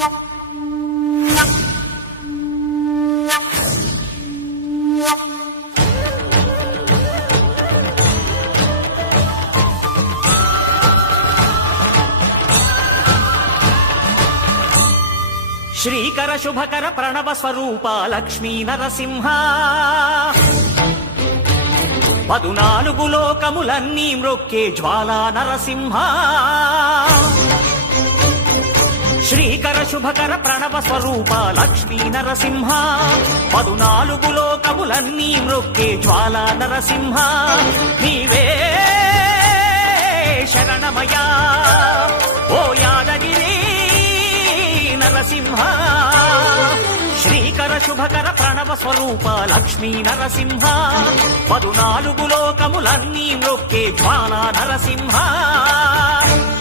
శ్రీకర శుభకర ప్రణవ స్వరూప లక్ష్మీ నరసింహ 14 లోకములన్నీ మ్రొక్కే జ్వాలా నరసింహ శ్రీకర శుభకర ప్రణవ స్వరూప లక్ష్మీ నరసింహ 14 లోకములన్నీ మ్రొక్కే జ్వాలా నరసింహ నీవే శరణమయా ఓ యాదగిరి నరసింహ శ్రీకర శుభకర ప్రణవ స్వరూప లక్ష్మీ నరసింహ 14 లోకములన్నీ మ్రొక్కే జ్వాలా నరసింహ